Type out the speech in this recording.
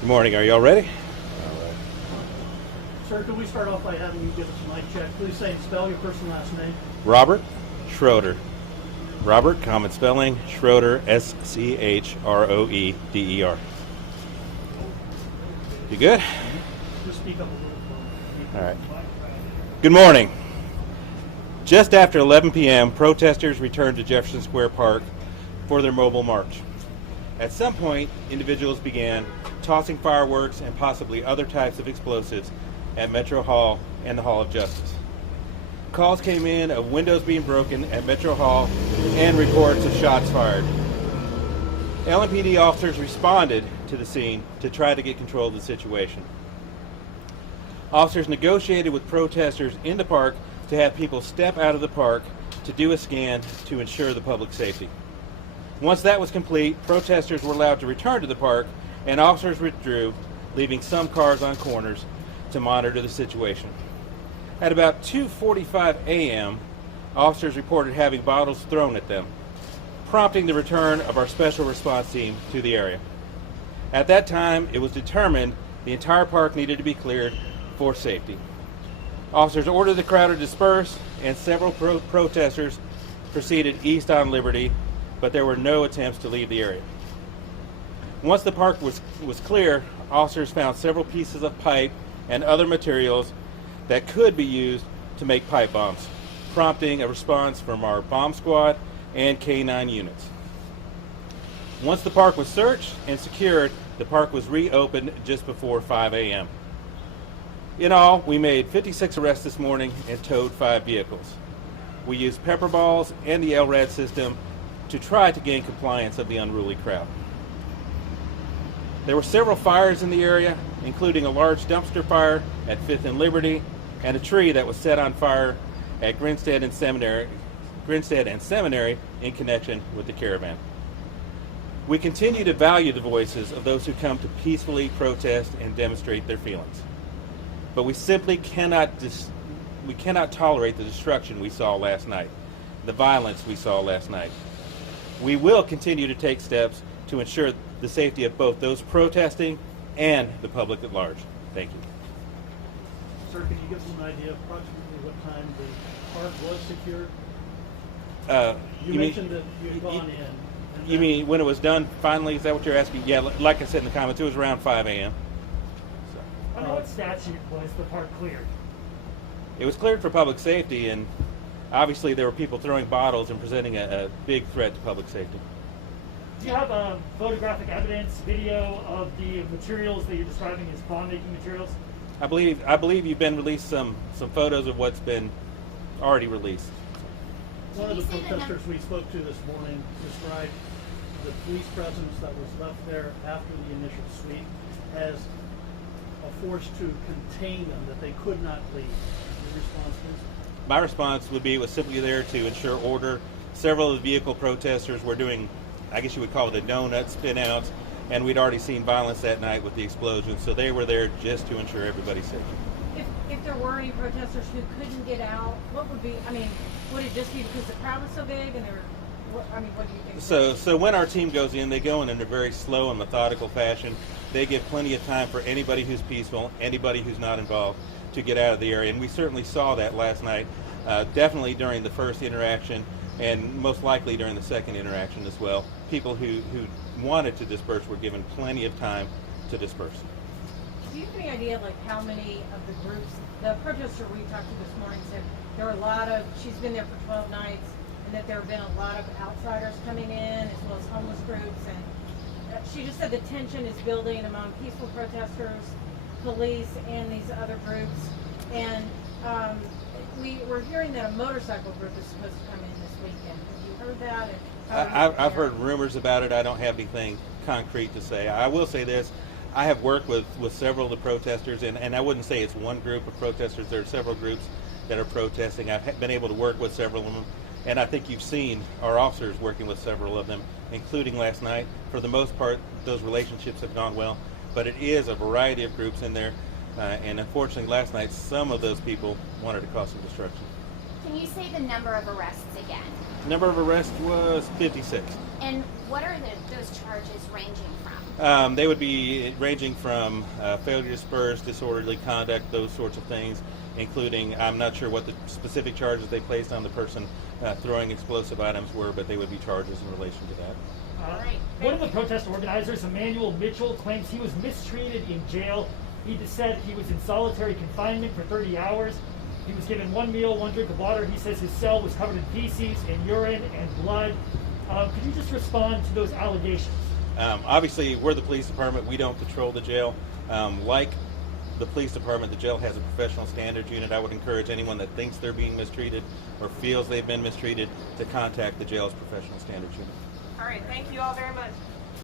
Good morning. Are you all ready? Sir, could we start off by having you give us a mic check? Please say and spell your first and last name. Robert Schroeder. Robert, common spelling, Schroeder, S-C-H-R-O-E-D-E-R. You good? Just speak up a little. All right. Good morning. Just after 11 p.m., protesters returned to Jefferson Square Park for their mobile march. At some point, individuals began tossing fireworks and possibly other types of explosives at Metro Hall and the Hall of Justice. Calls came in of windows being broken at Metro Hall and reports of shots fired. LMPD officers responded to the scene to try to get control of the situation. Officers negotiated with protesters in the park to have people step out of the park to do a scan to ensure the public safety. Once that was complete, protesters were allowed to return to the park and officers withdrew, leaving some cars on corners to monitor the situation. At about 2:45 a.m., officers reported having bottles thrown at them, prompting the return of our special response team to the area. At that time, it was determined the entire park needed to be cleared for safety. Officers ordered the crowd to disperse, and several protesters proceeded east on Liberty, but there were no attempts to leave the area. Once the park was clear, officers found several pieces of pipe and other materials that could be used to make pipe bombs, prompting a response from our bomb squad and K-9 units. Once the park was searched and secured, the park was reopened just before 5 a.m. In all, we made 56 arrests this morning and towed 5 vehicles. We used pepper balls and the LRAD system to try to gain compliance of the unruly crowd. There were several fires in the area, including a large dumpster fire at 5th and Liberty and a tree that was set on fire at Grinstead and Seminary in connection with the caravan. We continue to value the voices of those who come to peacefully protest and demonstrate their feelings. But we simply cannot tolerate the destruction we saw last night, the violence we saw last night. We will continue to take steps to ensure the safety of both those protesting and the public at large. Thank you. Sir, can you give us an idea of approximately what time the park was secured? You mentioned that you had gone in. You mean when it was done finally? Is that what you're asking? Yeah, like I said in the comments, it was around 5 a.m. Under what statute was the park cleared? It was cleared for public safety, and obviously there were people throwing bottles and presenting a big threat to public safety. Do you have photographic evidence, video of the materials that you're describing as bomb-making materials? I believe you've been released some photos of what's been already released. One of the protesters we spoke to this morning described the police presence that was left there after the initial sweep as a force to contain them, that they could not leave. Your response, please? My response would be it was simply there to ensure order. Several of the vehicle protesters were doing, I guess you would call it a donut spin out, and we'd already seen violence that night with the explosions, so they were there just to ensure everybody's safe. If there were any protesters who couldn't get out, what would be, would it just be because the crowd was so big and what do you think? So when our team goes in, they go in a very slow and methodical fashion. They give plenty of time for anybody who's peaceful, anybody who's not involved, to get out of the area, and we certainly saw that last night, definitely during the first interaction, and most likely during the second interaction as well. People who wanted to disperse were given plenty of time to disperse. Do you have any idea how many of the groups, the protester we talked to this morning said there were a lot of, she's been there for 12 nights, and that there have been a lot of outsiders coming in as well as homeless groups, and she just said the tension is building among peaceful protesters, police, and these other groups, and we're hearing that a motorcycle group is supposed to come in this weekend. Have you heard that? I've heard rumors about it. I don't have anything concrete to say. I will say this. I have worked with several of the protesters, and I wouldn't say it's one group of protesters. There are several groups that are protesting. I've been able to work with several of them, and I think you've seen our officers working with several of them, including last night. For the most part, those relationships have gone well, but it is a variety of groups in there, and unfortunately last night some of those people wanted to cause some destruction. Can you say the number of arrests again? Number of arrests was 56. And what are those charges ranging from? They would be ranging from failure to disperse, disorderly conduct, those sorts of things, including, I'm not sure what the specific charges they placed on the person throwing explosive items were, but they would be charges in relation to that. One of the protest organizers, Emmanuel Mitchell, claims he was mistreated in jail. He just said he was in solitary confinement for 30 hours. He was given one meal, one drink of water. He says his cell was covered in feces and urine and blood. Could you just respond to those allegations? Obviously, we're the police department. We don't control the jail. Like the police department, the jail has a professional standards unit. I would encourage anyone that thinks they're being mistreated or feels they've been mistreated to contact the jail's professional standards unit. All right, thank you all very much.